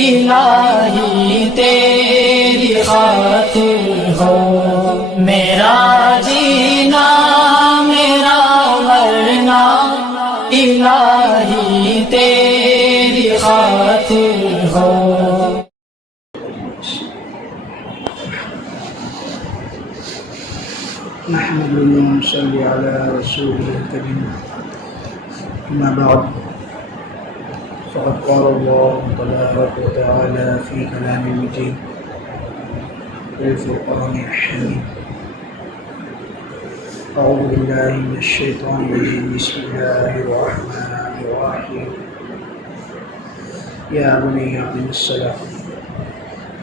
الہی تیری خاطر ہو میرا جینا میرا مرنا، الہی تیری خاطر ہو۔ نحمده ونصلي على رسوله الكريم، أما بعد، فقد قال الله تبارك وتعالى في كلام المجيد والفرقان الحميد: أعوذ بالله من الشيطان الرجيم، بسم الله الرحمن الرحيم: يا بني أقم الصلاة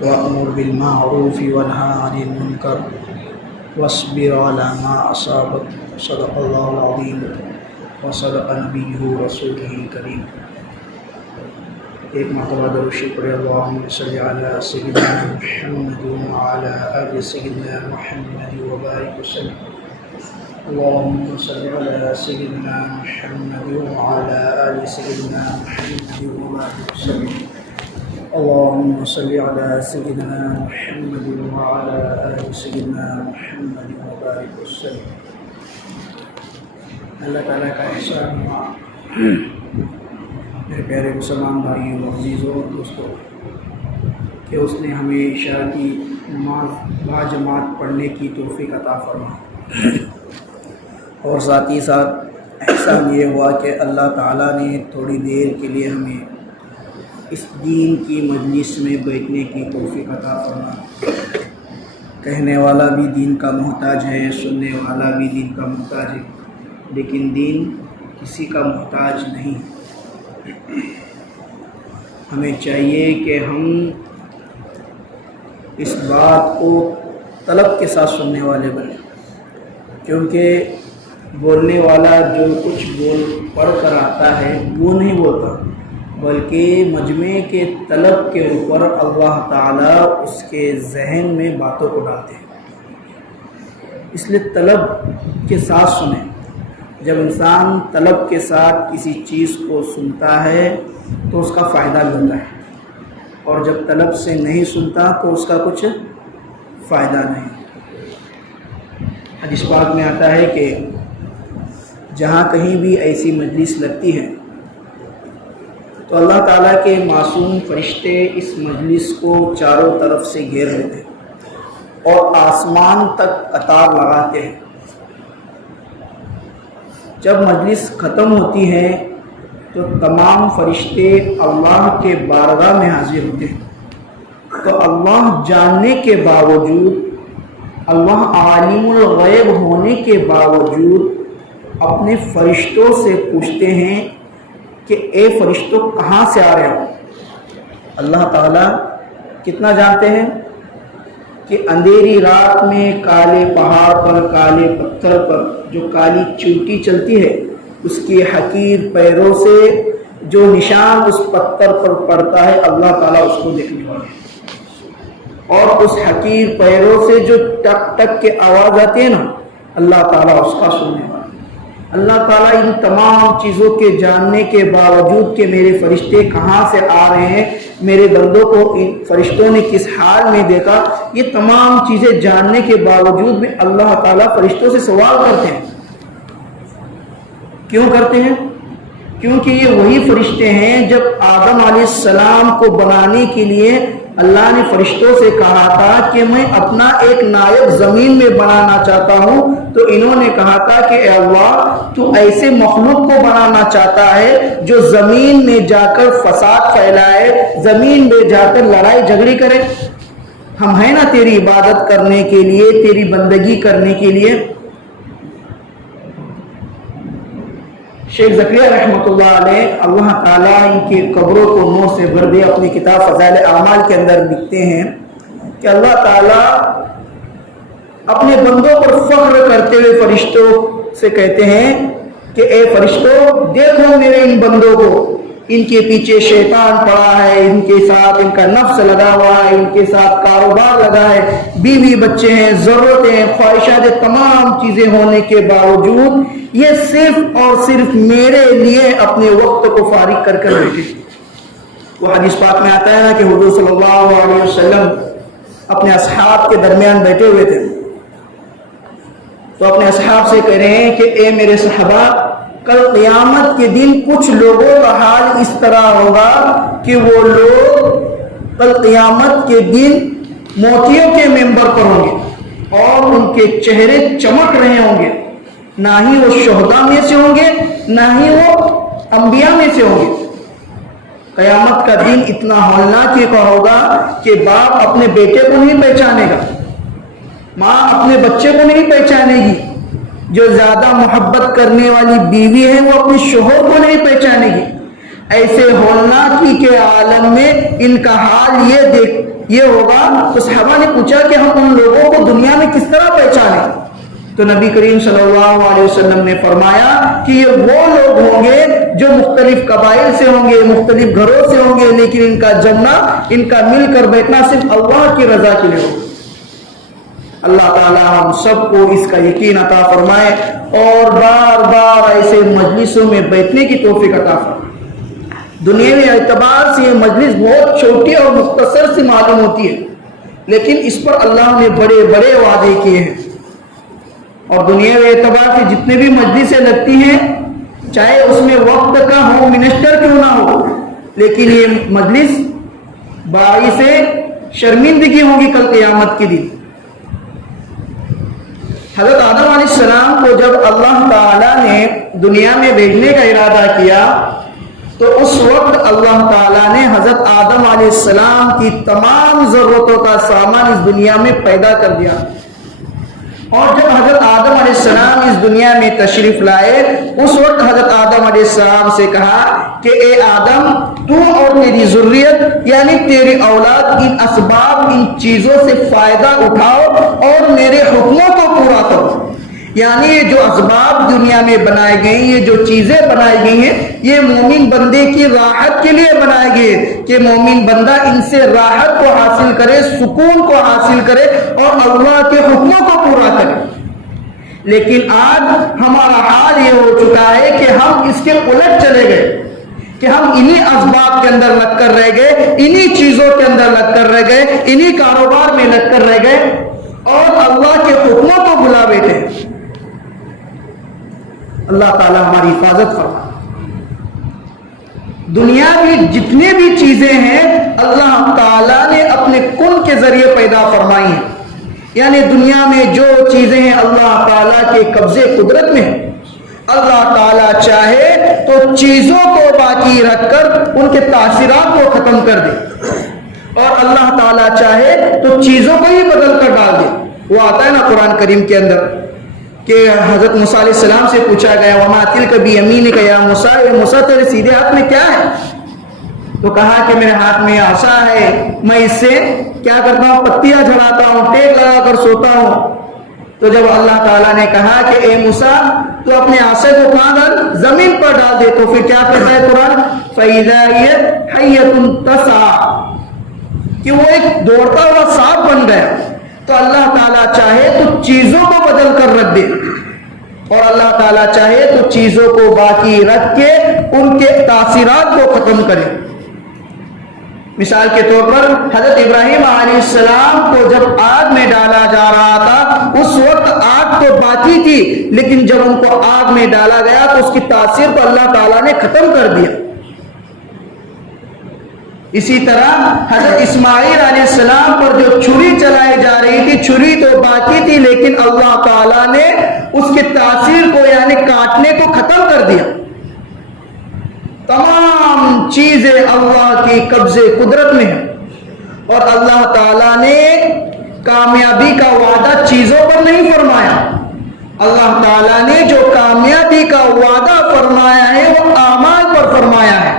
وأمر بالمعروف وانهى عن المنكر واصبر على ما أصابك، صدق الله العظيم وصدق نبيه رسوله الكريم۔ ایک مرتبہ درود شریف پڑھیں، اللہم صلی علی سیدنا محمد وعلی آل سیدنا محمد وبارک وسلم۔ اللہم صلی علی سیدنا محمد وعلی آل سیدنا محمد وبارک وسلم۔ اللہم صلی علی سیدنا محمد وعلی آل سیدنا محمد وبارک وسلم۔ اللہ تعالیٰ کا احسان ہوا میرے پیارے مسلمان بھائیوں، عزیزوں اور دوستوں، کہ اس نے ہمیں عشاء کی نماز باجماعت پڑھنے کی توفیق عطا فرما، اور ساتھ ہی ساتھ احسان یہ ہوا کہ اللہ تعالیٰ نے تھوڑی دیر کے لیے ہمیں اس دین کی مجلس میں بیٹھنے کی توفیق عطا فرما۔ کہنے والا بھی دین کا محتاج ہے، سننے والا بھی دین کا محتاج ہے، لیکن دین کسی کا محتاج نہیں۔ ہمیں چاہیے کہ ہم اس بات کو طلب کے ساتھ سننے والے بنیں، کیونکہ بولنے والا جو کچھ پڑھ کر آتا ہے وہ نہیں بولتا، بلکہ مجمع کے طلب کے اوپر اللہ تعالیٰ اس کے ذہن میں باتوں کو ڈالتے ہیں۔ اس لیے طلب کے ساتھ سنیں۔ جب انسان طلب کے ساتھ کسی چیز کو سنتا ہے تو اس کا فائدہ ملتا ہے، اور جب طلب سے نہیں سنتا تو اس کا کچھ فائدہ نہیں۔ حدیث پاک میں آتا ہے کہ جہاں کہیں بھی ایسی مجلس لگتی ہے تو اللہ تعالیٰ کے معصوم فرشتے اس مجلس کو چاروں طرف سے گھیر لیتے ہیں اور آسمان تک قطار لگاتے ہیں۔ جب مجلس ختم ہوتی ہے تو تمام فرشتے اللہ کے بارگاہ میں حاضر ہوتے ہیں، تو اللہ جاننے کے باوجود، اللہ عالم الغیب ہونے کے باوجود اپنے فرشتوں سے پوچھتے ہیں کہ اے فرشتوں کہاں سے آ رہے ہو؟ اللہ تعالیٰ کتنا جانتے ہیں کہ اندھیری رات میں کالے پہاڑ پر، کالے پتھر پر جو کالی چیوٹی چلتی ہے، اس کے حقیر پیروں سے جو نشان اس پتھر پر پڑتا ہے، اللہ تعالیٰ اس کو دیکھنے والے ہیں، اور اس حقیر پیروں سے جو ٹک ٹک کے آواز آتی ہے نا، اللہ تعالیٰ اس کا سننے والا ہے۔ اللہ تعالیٰ ان تمام چیزوں کے جاننے کے باوجود کہ میرے فرشتے کہاں سے آ رہے ہیں، میرے بندوں کو ان فرشتوں نے کس حال میں دیکھا، یہ تمام چیزیں جاننے کے باوجود بھی اللہ تعالیٰ فرشتوں سے سوال کرتے ہیں۔ کیوں کرتے ہیں؟ کیونکہ یہ وہی فرشتے ہیں جب آدم علیہ السلام کو بنانے کے لیے اللہ نے فرشتوں سے کہا تھا کہ میں اپنا ایک نائب زمین میں بنانا چاہتا ہوں، تو انہوں نے کہا تھا کہ اے اللہ تو ایسے مخلوق کو بنانا چاہتا ہے جو زمین میں جا کر فساد پھیلائے، زمین میں جا کر لڑائی جھگڑی کرے؟ ہم ہیں نا تیری عبادت کرنے کے لیے، تیری بندگی کرنے کے لیے۔ شیخ زکریا رحمۃ اللہ علیہ، اللہ تعالیٰ ان کی قبروں کو نور سے بھر دے، اپنی کتاب فضائل اعمال کے اندر لکھتے ہیں کہ اللہ تعالیٰ اپنے بندوں پر فخر کرتے ہوئے فرشتوں سے کہتے ہیں کہ اے فرشتوں دیکھو میرے ان بندوں کو، ان کے پیچھے شیطان پڑا ہے، ان کے ساتھ ان کا نفس لگا ہوا ہے، ان کے ساتھ کاروبار لگا ہے، بیوی بچے ہیں، ضرورتیں ہیں، خواہشات، تمام چیزیں ہونے کے باوجود یہ صرف اور صرف میرے لیے اپنے وقت کو فارغ کر بیٹھے۔ وہ حدیث پاک میں آتا ہے نا کہ حضور صلی اللہ علیہ وسلم اپنے اصحاب کے درمیان بیٹھے ہوئے تھے، تو اپنے اصحاب سے کہہ رہے ہیں کہ اے میرے صحابہ، کل قیامت کے دن کچھ لوگوں کا حال اس طرح ہوگا کہ وہ لوگ کل قیامت کے دن موتیوں کے منبر پر ہوں گے اور ان کے چہرے چمک رہے ہوں گے، نہ ہی وہ شہداء میں سے ہوں گے نہ ہی وہ انبیاء میں سے ہوں گے۔ قیامت کا دن اتنا ہولناک ہوگا کہ باپ اپنے بیٹے کو نہیں پہچانے گا، ماں اپنے بچے کو نہیں پہچانے گی، جو زیادہ محبت کرنے والی بیوی ہے وہ اپنے شوہر کو نہیں پہچانے گی۔ ایسے ہولناکی کے عالم میں ان کا حال یہ ہوگا۔ تو صحابہ نے پوچھا کہ ہم ان لوگوں کو دنیا میں کس طرح پہچانیں؟ تو نبی کریم صلی اللہ علیہ وسلم نے فرمایا کہ یہ وہ لوگ ہوں گے جو مختلف قبائل سے ہوں گے، مختلف گھروں سے ہوں گے، لیکن ان کا جمنا، ان کا مل کر بیٹھنا صرف اللہ کی رضا کے لیے ہوگا۔ اللہ تعالی ہم سب کو اس کا یقین عطا فرمائے اور بار بار ایسے مجلسوں میں بیٹھنے کی توفیق عطا فرمائے۔ دنیاوی اعتبار سے یہ مجلس بہت چھوٹی اور مختصر سی معلوم ہوتی ہے، لیکن اس پر اللہ نے بڑے بڑے وعدے کیے ہیں، اور دنیاوی اعتبار سے جتنے بھی مجلسیں لگتی ہیں، چاہے اس میں وقت کا ہوم منسٹر کیوں نہ ہو، لیکن یہ مجلس باعث شرمندگی ہوگی کل قیامت کے دن۔ حضرت آدم علیہ السلام کو جب اللہ تعالیٰ نے دنیا میں بھیجنے کا ارادہ کیا تو اس وقت اللہ تعالیٰ نے حضرت آدم علیہ السلام کی تمام ضرورتوں کا سامان اس دنیا میں پیدا کر دیا، اور جب حضرت آدم علیہ السلام اس دنیا میں تشریف لائے اس وقت حضرت آدم علیہ السلام سے کہا کہ اے آدم، تو اور تیری ذریت یعنی تیری اولاد ان اسباب، ان چیزوں سے فائدہ اٹھاؤ اور میرے حکموں کو پورا کرو۔ یعنی یہ جو اسباب دنیا میں بنائے گئے ہیں، یہ جو چیزیں بنائی گئی ہیں، یہ مومن بندے کی راحت کے لیے بنائے گئے کہ مومن بندہ ان سے راحت کو حاصل کرے، سکون کو حاصل کرے اور اللہ کے حکموں کو پورا کرے۔ لیکن آج ہمارا حال یہ ہو چکا ہے کہ ہم اس کے الٹ چلے گئے کہ ہم انہی اسباب کے اندر لگ کر رہ گئے، انہی چیزوں کے اندر لگ کر رہ گئے، انہی کاروبار میں لگ کر رہ گئے اور اللہ کے حکموں کو بھلا بیٹھے۔ اللہ تعالیٰ ہماری حفاظت فرمائے۔ دنیا میں جتنے بھی چیزیں ہیں اللہ تعالیٰ نے اپنے کن کے ذریعے پیدا فرمائی ہیں، یعنی دنیا میں جو چیزیں ہیں اللہ تعالیٰ کے قبضے قدرت میں ہیں۔ اللہ تعالیٰ چاہے تو چیزوں کو باقی رکھ کر ان کے تاثرات کو ختم کر دے، اور اللہ تعالیٰ چاہے تو چیزوں کو ہی بدل کر ڈال دے۔ وہ آتا ہے نا قرآن کریم کے اندر کہ حضرت موسیٰ علیہ السلام سے پوچھا گیا وَمَا تِلْكَ بِيَمِينِكَ يَا مُوسَىٰ، اے موسیٰ تیرے سیدھے ہاتھ میں کیا ہے؟ تو کہا کہ میرے ہاتھ میں عصا ہے، میں اس سے کیا کرتا ہوں، پتیاں جھڑاتا ہوں، ٹیک لگا کر سوتا ہوں۔ تو جب اللہ تعالیٰ نے کہا کہ اے موسیٰ تو اپنے عصا کو کہاں ڈال، زمین پر ڈال دے، تو پھر کیا کرتا ہے قرآن، فَإِذَا هِيَ حَيَّةٌ تَسْعَىٰ، کہ وہ ایک دوڑتا ہوا سانپ بن گیا۔ تو اللہ تعالیٰ چاہے تو چیزوں کو بدل کر رکھ دے، اور اللہ تعالیٰ چاہے تو چیزوں کو باقی رکھ کے ان کے تاثرات کو ختم کرے۔ مثال کے طور پر حضرت ابراہیم علیہ السلام کو جب آگ میں ڈالا جا رہا تھا اس وقت آگ تو باقی تھی، لیکن جب ان کو آگ میں ڈالا گیا تو اس کی تاثیر کو اللہ تعالیٰ نے ختم کر دیا۔ اسی طرح حضرت اسماعیل علیہ السلام پر جو چھری چلائی جا رہی تھی، چھری تو باقی تھی لیکن اللہ تعالیٰ نے اس کے تاثیر کو یعنی کاٹنے کو ختم کر دیا۔ تمام چیزیں اللہ کی قبضے قدرت میں ہیں، اور اللہ تعالیٰ نے کامیابی کا وعدہ چیزوں پر نہیں فرمایا۔ اللہ تعالیٰ نے جو کامیابی کا وعدہ فرمایا ہے وہ اعمال پر فرمایا ہے۔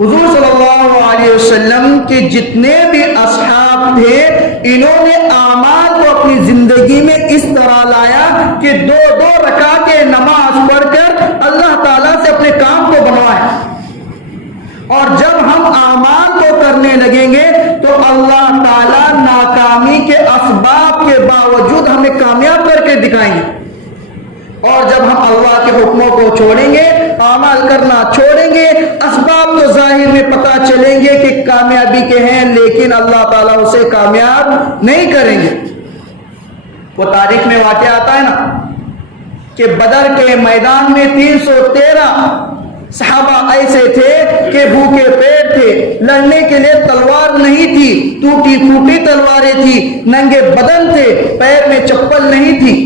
حضور صلی اللہ علیہ وسلم کے جتنے بھی اصحاب تھے انہوں نے اعمال کو اپنی زندگی میں اس طرح لایا کہ 2 رکعت نماز پڑھ کر اللہ تعالیٰ سے اپنے کام کو بنوایا، اور جب ہم اعمال کو کرنے لگیں گے تو اللہ تعالیٰ ناکامی کے اسباب کے باوجود ہمیں کامیاب کر کے دکھائیں گے۔ اور جب ہم اللہ کے حکموں کو چھوڑیں گے، اعمال کرنا چھوڑیں گے، اسباب تو ظاہر میں پتہ چلیں گے کہ کامیابی کے ہیں، لیکن اللہ تعالیٰ اسے کامیاب نہیں کریں گے۔ وہ تاریخ میں واقعہ آتا ہے نا کہ بدر کے میدان میں 313 صحابہ ایسے تھے کہ بھوکے پیٹ تھے، لڑنے کے لیے تلوار نہیں تھی، ٹوٹی پھوٹی تلواریں تھی، ننگے بدن تھے، پیر میں چپل نہیں تھی،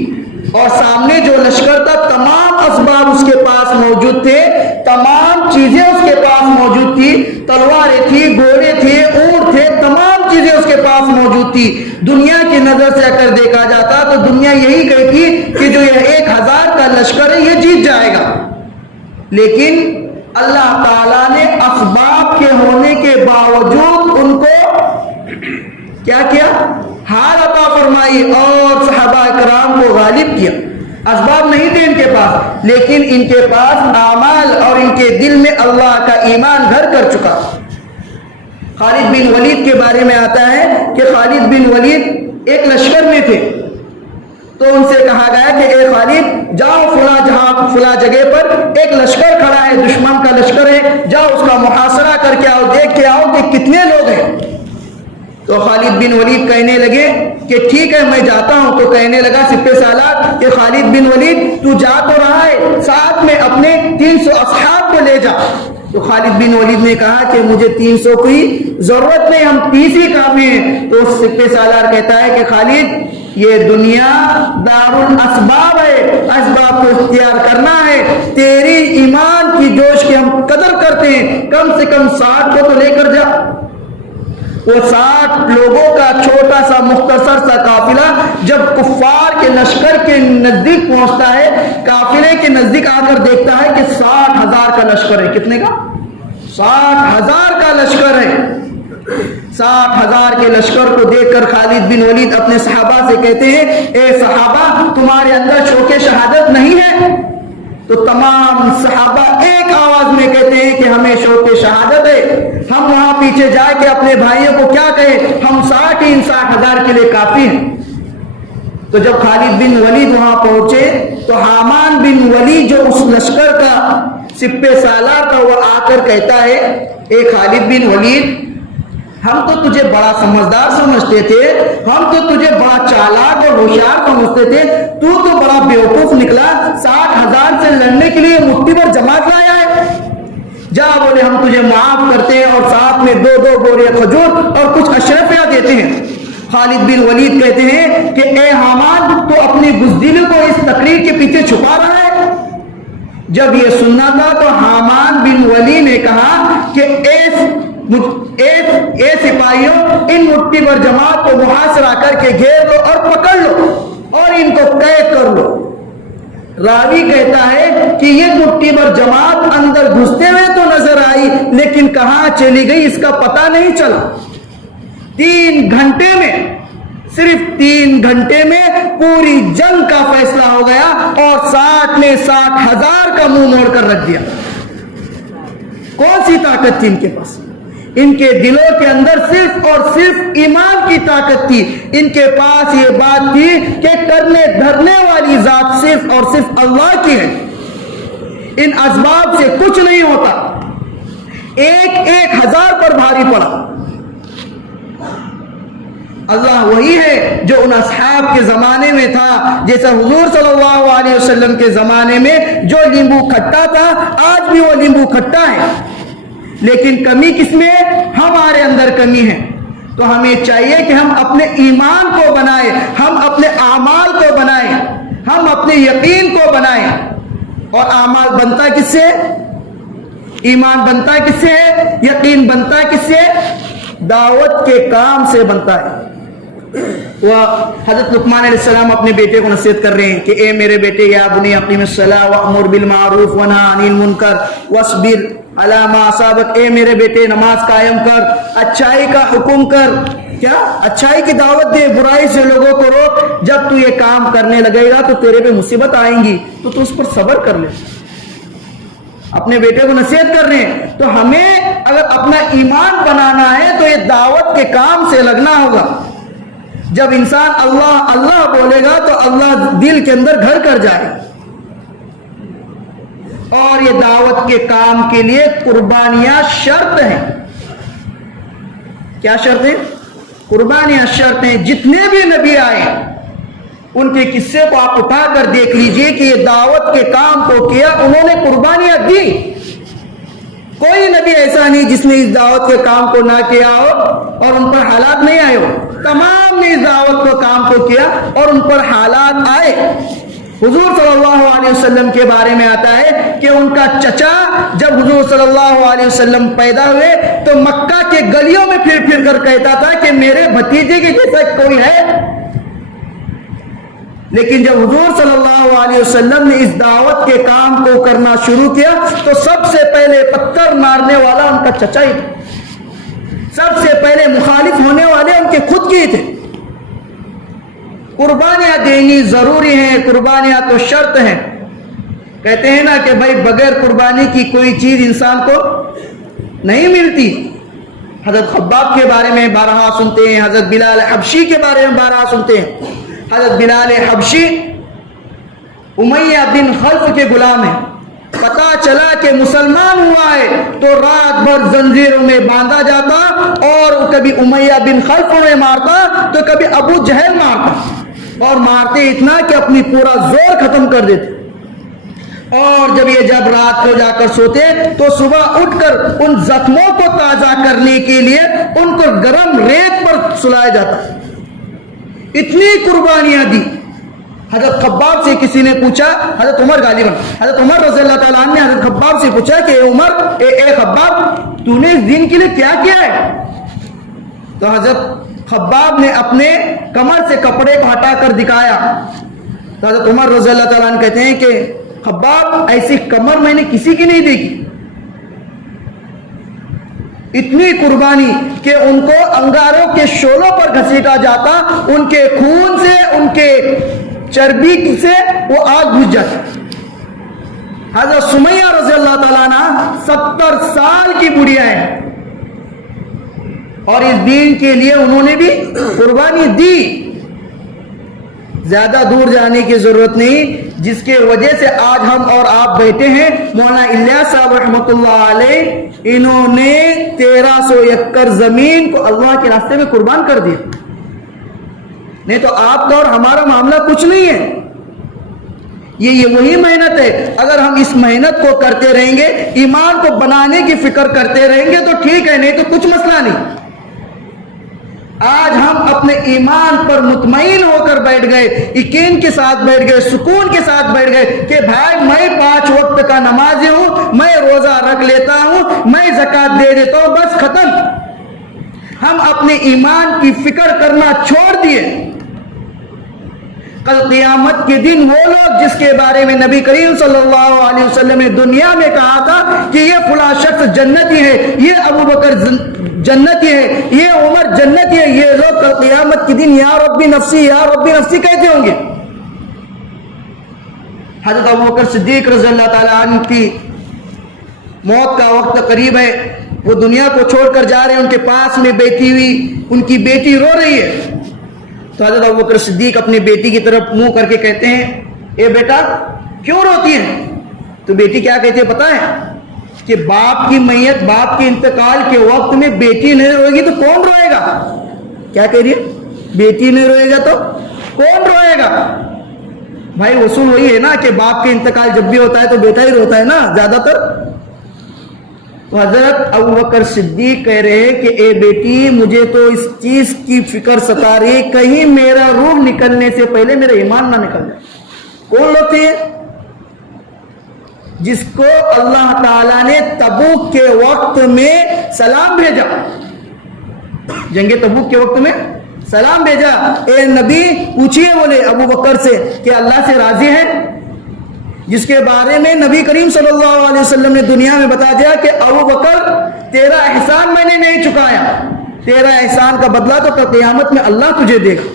اور سامنے جو لشکر تھا تمام اسباب اس کے پاس موجود تھے، تمام چیزیں اس کے پاس موجود تھی، تلواریں تھی، گھوڑے تھے، اونٹ تھے، تمام چیزیں اس کے پاس موجود تھی۔ دنیا کی نظر سے اگر دیکھا جاتا تو دنیا یہی کہتی کہ جو یہ 1000 کا لشکر ہے یہ جیت جائے گا، لیکن اللہ تعالیٰ نے اسباب کے ہونے کے باوجود ان کو کیا کیا؟ ہار عطا فرمائی اور صحابہ کرام کو غالب کیا۔ اسباب نہیں تھے ان کے پاس، لیکن ان کے پاس اعمال اور ان کے دل میں اللہ کا ایمان گھر کر چکا۔ خالد بن ولید کے بارے میں آتا ہے کہ خالد بن ولید ایک لشکر میں تھے، تو ان سے کہا گیا کہ اے خالد جاؤ فلاں جگہ پر ایک لشکر کھڑا ہے، دشمن کا لشکر ہے، جاؤ اس کا محاصرہ کر کے آؤ، دیکھ کے آؤ کہ کتنے لوگ ہیں۔ تو خالد بن ولید کہنے لگے کہ ٹھیک ہے میں جاتا ہوں۔ تو کہنے لگا سپہ سالار کہ خالد بن ولید تو جا تو رہا ہے، ساتھ میں اپنے 300 اصحاب کو لے جا۔ تو خالد بن ولید نے کہا کہ مجھے 300 کی ضرورت نہیں، ہم 30 ہی کافی ہیں۔ تو سپہ سالار کہتا ہے کہ خالد یہ دنیا دار الاسباب ہے، اسباب کو اختیار کرنا ہے، تیری ایمان کی جوش کی ہم قدر کرتے ہیں، کم سے کم 60 کو تو لے کر جا۔ وہ 60 لوگوں کا چھوٹا سا مختصر سا قافلہ جب کفار کے لشکر کے نزدیک پہنچتا ہے، قافلے کے نزدیک آ کر دیکھتا ہے کہ 60,000 کا لشکر ہے۔ کتنے کا؟ 60,000 کا لشکر ہے۔ 60,000 کے لشکر کو دیکھ کر خالد بن ولید اپنے صحابہ سے کہتے ہیں اے صحابہ تمہارے اندر شوق شہادت نہیں ہے؟ تو تمام صحابہ ایک آواز میں کہتے ہیں کہ ہمیں شوق شہادت ہے، ہم وہاں پیچھے جا کے اپنے بھائیوں کو کیا کہیں، ہم 60,000 کے لیے کافی ہیں۔ تو جب خالد بن ولید وہاں پہنچے تو حامان بن ولید جو اس لشکر کا سپہ سالار تھا وہ آ کر کہتا ہے اے خالد بن ولید ہم تو تجھے بڑا سمجھدار سمجھتے تھے، ہم تو تجھے بڑا چالاک اور ہوشیار سمجھتے تھے، تو بڑا بیوقوف نکلا، 60,000 سے لڑنے کے لیے مٹھی بھر جماعت لایا ہے۔ جا بولے ہم تجھے معاف کرتے ہیں اور ساتھ میں 2 بورے کھجور اور کچھ اشرفیاں دیتے ہیں۔ خالد بن ولید کہتے ہیں کہ اے حامان تو اپنی بزدلی کو اس تقریر کے پیچھے چھپا رہا ہے۔ جب یہ سننا تھا تو حامان بن ولید نے کہا کہ اے سپاہیوں ان مٹھی بھر جماعت کو محاصرہ کر کے گھیر لو اور پکڑ لو اور ان کو قید کر لو۔ راوی کہتا ہے کہ یہ مٹھی بھر جماعت اندر گھستے ہوئے تو نظر آئی لیکن کہاں چلی گئی اس کا پتہ نہیں چلا۔ 3 گھنٹے میں، صرف 3 گھنٹے میں پوری جنگ کا فیصلہ ہو گیا اور 60 نے 60,000 کا منہ موڑ کر رکھ دیا۔ کون سی طاقت تھی ان کے پاس؟ ان کے دلوں کے اندر صرف اور صرف ایمان کی طاقت تھی۔ ان کے پاس یہ بات تھی کہ کرنے دھرنے والی ذات صرف اور صرف اللہ کی ہے، ان اسباب سے کچھ نہیں ہوتا۔ 1,000 پر بھاری پڑا، اللہ وہی ہے جو ان اصحاب کے زمانے میں تھا، جیسا حضور صلی اللہ علیہ وسلم کے زمانے میں جو لیمبو کھٹا تھا آج بھی وہ لیمبو کھٹا ہے، لیکن کمی کس میں؟ ہمارے اندر کمی ہے۔ تو ہمیں چاہیے کہ ہم اپنے ایمان کو بنائیں، ہم اپنے اعمال کو بنائیں، ہم اپنے یقین کو بنائیں۔ اور اعمال بنتا کس سے؟ ایمان بنتا کس سے؟ یقین بنتا کس سے؟ دعوت کے کام سے بنتا ہے۔ وہ حضرت لقمان علیہ السلام اپنے بیٹے کو نصیحت کر رہے ہیں کہ اے میرے بیٹے یا بنی اقیم الصلاۃ وامر بالمعروف ونہی عن المنکر واصبر علی ما اصابک، اے میرے بیٹے نماز قائم کر، اچھائی کا حکم کر، کیا اچھائی کی دعوت دے، برائی سے لوگوں کو روک۔ جب تو یہ کام کرنے لگے گا تو تیرے پہ مصیبت آئیں گی تو اس پر صبر کر لے۔ اپنے بیٹے کو نصیحت کر رہے ہیں۔ تو ہمیں اگر اپنا ایمان بنانا ہے تو یہ دعوت کے کام سے لگنا ہوگا۔ جب انسان اللہ اللہ بولے گا تو اللہ دل کے اندر گھر کر جائے۔ اور یہ دعوت کے کام کے لیے قربانیاں شرط ہیں. کیا شرط ہیں؟ قربانیاں شرط ہیں. جتنے بھی نبی آئے ان کے قصے کو آپ اٹھا کر دیکھ لیجئے کہ یہ دعوت کے کام کو کیا, انہوں نے قربانیاں دی. کوئی نبی ایسا نہیں جس نے اس دعوت کے کام کو نہ کیا ہو اور ان پر حالات نہیں آئے ہو. تمام نے اس دعوت کے کام کو کیا اور ان پر حالات آئے. حضور صلی اللہ علیہ وسلم کے بارے میں آتا ہے کہ ان کا چچا جب حضور صلی اللہ علیہ وسلم پیدا ہوئے تو مکہ کے گلیوں میں پھر پھر کر کہتا تھا کہ میرے بھتیجے کے جیسا کوئی ہے. لیکن جب حضور صلی اللہ علیہ وسلم نے اس دعوت کے کام کو کرنا شروع کیا تو سب سے پہلے پتھر مارنے والا ان کا چچا ہی تھا. سب سے پہلے مخالف ہونے والے ان کے خود کی تھے. قربانیاں دینی ضروری ہیں, قربانیاں تو شرط ہیں. کہتے ہیں نا کہ بھائی بغیر قربانی کی کوئی چیز انسان کو نہیں ملتی. حضرت خباب کے بارے میں بارہا سنتے ہیں, حضرت بلال حبشی کے بارے میں بارہا سنتے ہیں. حضرت بلال حبشی امیہ بن خلف کے غلام ہیں. پتا چلا کہ مسلمان ہوا ہے تو رات بھر زنجیروں میں باندھا جاتا اور کبھی امیہ بن خلف میں مارتا تو کبھی ابو جہل مارتا, اور مارتے اتنا کہ اپنی پورا زور ختم کر دیتے. اور جب رات کو جا کر سوتے تو صبح اٹھ کر ان زخموں کو تازہ کرنے کے لیے ان کو گرم ریت پر سلایا جاتا. اتنی قربانیاں دی. حضرت خباب سے کسی نے پوچھا, حضرت عمر غالباً, حضرت عمر رضی اللہ تعالیٰ عنہ نے حضرت خباب سے پوچھا کہ اے عمر, اے خباب, تو نے اس دین کے لیے کیا کیا ہے؟ تو حضرت خباب نے اپنے کمر سے کپڑے کو ہٹا کر دکھایا. تو حضرت عمر رضی اللہ تعالیٰ عنہ کہتے ہیں کہ خباب ایسی کمر میں نے کسی کی نہیں دیکھی. اتنی قربانی کہ ان کو انگاروں کے شولوں پر گھسیٹا جاتا, ان کے خون سے, ان کے چربی سے وہ آگ بجھ جاتی. حضرت سمیہ رضی اللہ تعالیٰ عنہ 70 سال کی بڑھیا ہے اور اس دین کے لیے انہوں نے بھی قربانی دی. زیادہ دور جانے کی ضرورت نہیں, جس کے وجہ سے آج ہم اور آپ بیٹھے ہیں. مولانا الیاس صاحب رحمۃ اللہ علیہ, انہوں نے 1300 ایکڑ زمین کو اللہ کے راستے میں قربان کر دیا. نہیں تو آپ کا اور ہمارا معاملہ کچھ نہیں ہے. یہ وہی محنت ہے. اگر ہم اس محنت کو کرتے رہیں گے, ایمان کو بنانے کی فکر کرتے رہیں گے تو ٹھیک ہے, نہیں تو کچھ مسئلہ نہیں. آج ہم اپنے ایمان پر مطمئن ہو کر بیٹھ گئے, یقین کے ساتھ بیٹھ گئے, سکون کے ساتھ بیٹھ گئے کہ بھائی میں 5 وقت کا نمازی ہوں, میں روزہ رکھ لیتا ہوں, میں زکوٰۃ دے دیتا ہوں, بس ختم. ہم اپنے ایمان کی فکر کرنا چھوڑ دیے. کل قیامت کے دن وہ لوگ جس کے بارے میں نبی کریم صلی اللہ علیہ وسلم نے دنیا میں کہا تھا کہ یہ فلاں شخص جنتی ہے, یہ ابو بکر جنتی ہے, یہ عمر جنتی ہے, یہ لوگ کل قیامت کے دن یا ربی نفسی یا ربی نفسی کہتے ہوں گے. حضرت ابو بکر صدیق رضی اللہ تعالیٰ عنہ کی موت کا وقت قریب ہے, وہ دنیا کو چھوڑ کر جا رہے ہیں, ان کے پاس میں بیٹھی ہوئی ان کی بیٹی رو رہی ہے. تو حضرت ابو بکر صدیق اپنی بیٹی کی طرف منہ کر کے کہتے ہیں, اے بیٹا کیوں روتی ہے؟ تو بیٹی کیا کہتی ہے پتہ ہے کہ باپ کی میت, باپ کے انتقال کے وقت میں بیٹی نہیں روئے گی تو کون روئے گا؟ کیا کہہ رہی ہے؟ بیٹی نہیں روئے گا تو کون روئے گا؟ بھائی اصول وہی ہے نا کہ باپ کے انتقال جب بھی ہوتا ہے تو بیٹا ہی روتا ہے نا زیادہ تر. تو حضرت ابو بکر صدیق کہہ رہے ہیں کہ اے بیٹی, مجھے تو اس چیز کی فکر ستا رہی, کہیں میرا روح نکلنے سے پہلے میرا ایمان نہ نکل جائے. کون لوگ تھے؟ جس کو اللہ تعالیٰ نے تبوک کے وقت میں سلام بھیجا, جنگ تبوک کے وقت میں سلام بھیجا. اے نبی پوچھئے بولے ابو بکر سے کہ اللہ سے راضی ہے, جس کے بارے میں نبی کریم صلی اللہ علیہ وسلم نے دنیا میں بتا دیا کہ ابو بکر تیرا احسان میں نے نہیں چکایا, تیرا احسان کا بدلہ تو قیامت میں اللہ تجھے دے گا.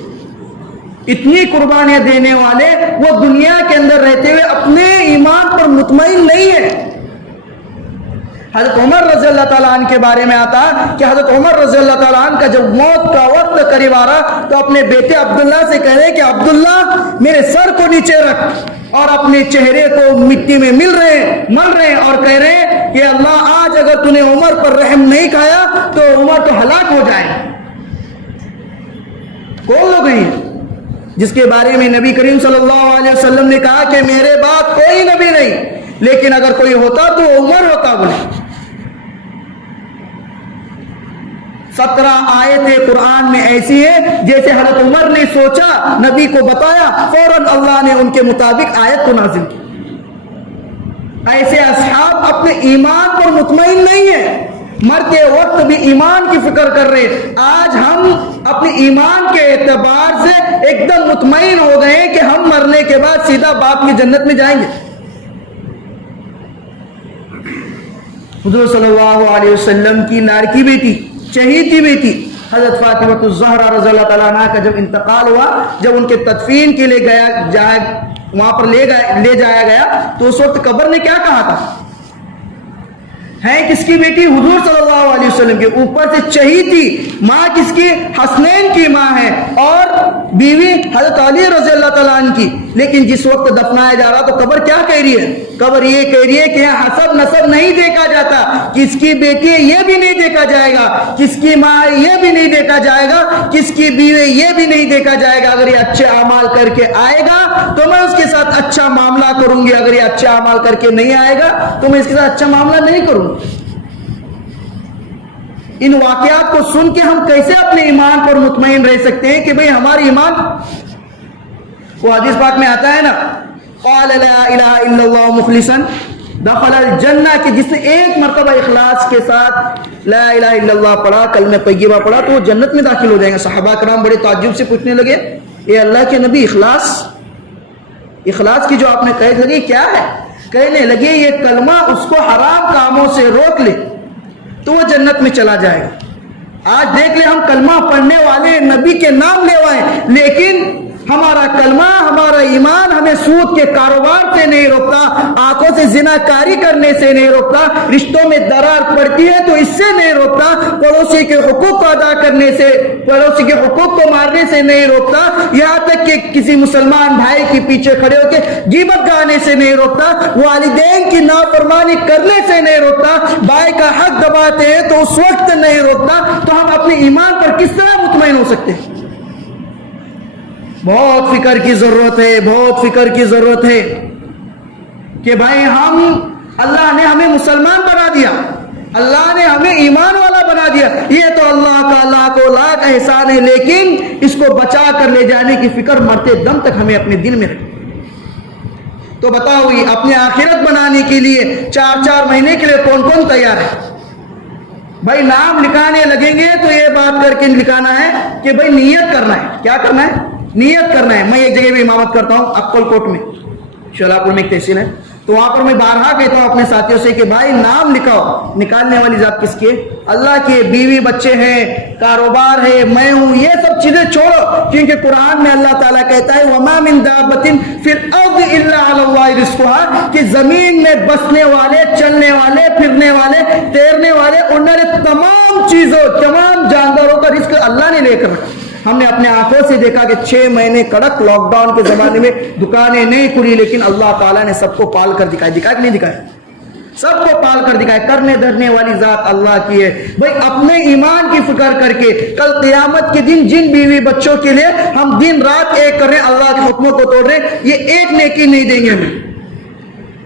اتنی قربانیاں دینے والے وہ دنیا کے اندر رہتے ہوئے اپنے ایمان پر مطمئن نہیں ہے. حضرت عمر رضی اللہ تعالیٰ عنہ کے بارے میں آتا کہ حضرت عمر رضی اللہ تعالیٰ عنہ کا جب موت کا وقت قریب آ رہا تو اپنے بیٹے عبداللہ سے کہہ رہے کہ عبداللہ میرے سر کو نیچے رکھ، اور اپنے چہرے کو مٹی میں مل رہے ہیں اور کہہ رہے ہیں کہ اللہ آج اگر تو نے عمر پر رحم نہیں کھایا تو عمر تو ہلاک ہو جائے۔ کون لوگ ہیں جس کے بارے میں نبی کریم صلی اللہ علیہ وسلم نے کہا کہ میرے بعد کوئی نبی نہیں، لیکن اگر کوئی ہوتا تو عمر ہوتا؟ بولے 17 آیتیں قرآن میں ایسی ہیں جیسے حضرت عمر نے سوچا، نبی کو بتایا، فوراً اللہ نے ان کے مطابق آیت کو نازل کی۔ ایسے اصحاب اپنے ایمان پر مطمئن نہیں ہیں، مرتے وقت بھی ایمان کی فکر کر رہے ہیں۔ آج ہم اپنے ایمان کے اعتبار سے ایک دم مطمئن ہو گئے ہیں کہ ہم مرنے کے بعد سیدھا باپ کی جنت میں جائیں گے۔ حضور صلی اللہ علیہ وسلم کی لاڑکی بیٹی، چہیتی بیٹی حضرت فاطمہ الزہرا رضی اللہ تعالیٰ عنہ کا جب انتقال ہوا، جب ان کے تدفین کے لیے وہاں پر لے جایا گیا تو اس وقت قبر نے کیا کہا تھا؟ ہے کس کی بیٹی؟ حضور صلی اللہ علیہ وسلم کے، اوپر سے چہیتی ماں کس کی؟ حسنین کی ماں ہے، اور بیوی حضرت علی رضی اللہ تعالیٰ عنہ کی۔ لیکن جس وقت دفنایا جا رہا تو قبر کیا کہہ رہی ہے؟ قبر یہ کہہ رہی ہے کہ یہاں حسب نسب نہیں دیکھا جاتا، کس کی بیٹی ہے یہ بھی نہیں دیکھا جائے گا، کس کی ماں ہے یہ بھی نہیں دیکھا جائے گا، کس کی بیوی یہ بھی نہیں دیکھا جائے گا۔ اگر یہ اچھے اعمال کر کے آئے گا تو میں اس کے ساتھ اچھا معاملہ کروں گی، اگر یہ اچھا اعمال کر کے نہیں آئے گا تو میں اس کے ساتھ اچھا معاملہ نہیں کروں گی۔ ان واقعات کو سن کے ہم کیسے اپنے ایمان پر مطمئن رہ سکتے ہیں کہ بھئی ہماری ایمان؟ وہ حدیث پاک میں آتا ہے نا، قال لا الہ الا اللہ مخلصا دخل الجنہ، کہ جس نے ایک مرتبہ اخلاص کے ساتھ لا الہ الا اللہ پڑھا، کلمہ طیبہ پڑھا، تو وہ جنت میں داخل ہو جائیں گے۔ صحابہ کرام بڑے تعجب سے پوچھنے لگے، اے اللہ کے نبی، اخلاص کی جو آپ نے قید لگی کیا ہے؟ کہنے لگے یہ کلمہ اس کو حرام کاموں سے روک لے تو وہ جنت میں چلا جائے گا۔ آج دیکھ لیں ہم کلمہ پڑھنے والے نبی کے نام لے آئے، لیکن ہمارا کلمہ، ہمارا ایمان ہمیں سود کے کاروبار سے نہیں روکتا، آنکھوں سے زنا کاری کرنے سے نہیں روکتا، رشتوں میں درار پڑتی ہے تو اس سے نہیں روکتا، پڑوسی کے حقوق کو ادا کرنے سے، پڑوسی کے حقوق کو مارنے سے نہیں روکتا، یہاں تک کہ کسی مسلمان بھائی کے پیچھے کھڑے ہو کے غیبت گانے سے نہیں روکتا، والدین کی نافرمانی کرنے سے نہیں روکتا، بھائی کا حق دباتے ہیں تو اس وقت نہیں روکتا، تو ہم اپنے ایمان پر کس طرح مطمئن ہو سکتے ہیں؟ بہت فکر کی ضرورت ہے، بہت فکر کی ضرورت ہے کہ بھائی اللہ نے ہمیں مسلمان بنا دیا، اللہ نے ہمیں ایمان والا بنا دیا، یہ تو اللہ کا لاکھوں لاکھ احسان ہے، لیکن اس کو بچا کر لے جانے کی فکر مرتے دم تک ہمیں اپنے دل میں رکھیں۔ تو بتاؤ اپنے آخرت بنانے کے لیے 4 مہینے کے لیے کون کون تیار ہے؟ بھائی نام لکھانے لگیں گے تو یہ بات کر کے لکھانا ہے کہ بھائی نیت کرنا ہے۔ کیا کرنا ہے؟ نیت کرنا ہے۔ میں ایک جگہ بھی امامت کرتا ہوں، اکل کوٹ میں، شولا پور میں ایک تحصیل ہے، تو وہاں پر میں بارہا کہتا ہوں اپنے ساتھیوں سے کہ بھائی نام لکھاؤ، نکالنے والی ذات کس کی ہے؟ اللہ کی، بیوی بچے ہیں، کاروبار ہے، میں ہوں، یہ سب چیزیں چھوڑو، کیونکہ قرآن میں اللہ تعالیٰ کہتا ہے وَمَا مِن دَابَّةٍ فِي الْأَرْضِ إِلَّا عَلَى اللَّهِ رِزْقُهَا، کہ زمین میں بسنے والے، چلنے والے، پھرنے والے، تیرنے والے، اڑنے والے تمام چیزوں، تمام جانوروں کا رزق اللہ نے لے کر رکھا۔ ہم نے اپنے آنکھوں سے دیکھا کہ 6 مہینے کڑک لاک ڈاؤن کے زمانے میں دکانیں نہیں کھلی، لیکن اللہ تعالیٰ نے سب کو پال کر دکھایا کہ نہیں دکھایا؟ سب کو پال کر دکھایا۔ کرنے دھرنے والی ذات اللہ کی ہے۔ بھائی اپنے ایمان کی فکر کر کے کل قیامت کے دن جن بیوی بچوں کے لیے ہم دن رات ایک کر رہے ہیں، اللہ کے حکموں کو توڑ رہے ہیں، یہ ایک نیکی نہیں دیں گے ہمیں۔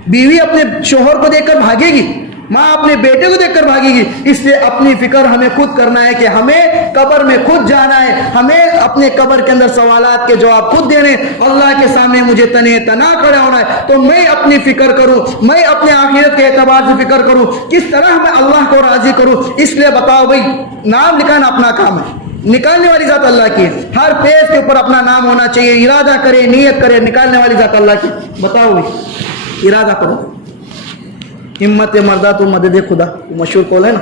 بیوی اپنے شوہر کو دیکھ کر بھاگے گی، ماں اپنے بیٹے کو دیکھ کر بھاگے گی، اس لیے اپنی فکر ہمیں خود کرنا ہے کہ ہمیں قبر میں خود جانا ہے، ہمیں اپنے قبر کے اندر سوالات کے جواب خود دینے، اللہ کے سامنے مجھے تنے تنا کھڑا ہونا ہے، تو میں اپنی فکر کروں، میں اپنے آخرت کے اعتبار سے فکر کروں، کس طرح میں اللہ کو راضی کروں۔ اس لیے بتاؤ بھائی، نام لکھانا اپنا کام ہے، نکالنے والی ذات اللہ کی ہے، ہر پیج کے اوپر اپنا نام ہونا چاہیے، ارادہ کرے، نیت کرے، نکالنے والی ذات اللہ کی۔ بتاؤ بھائی، ارادہ کرو، ہمت مردہ تو مدد خدا، مشہور قول ہے نا۔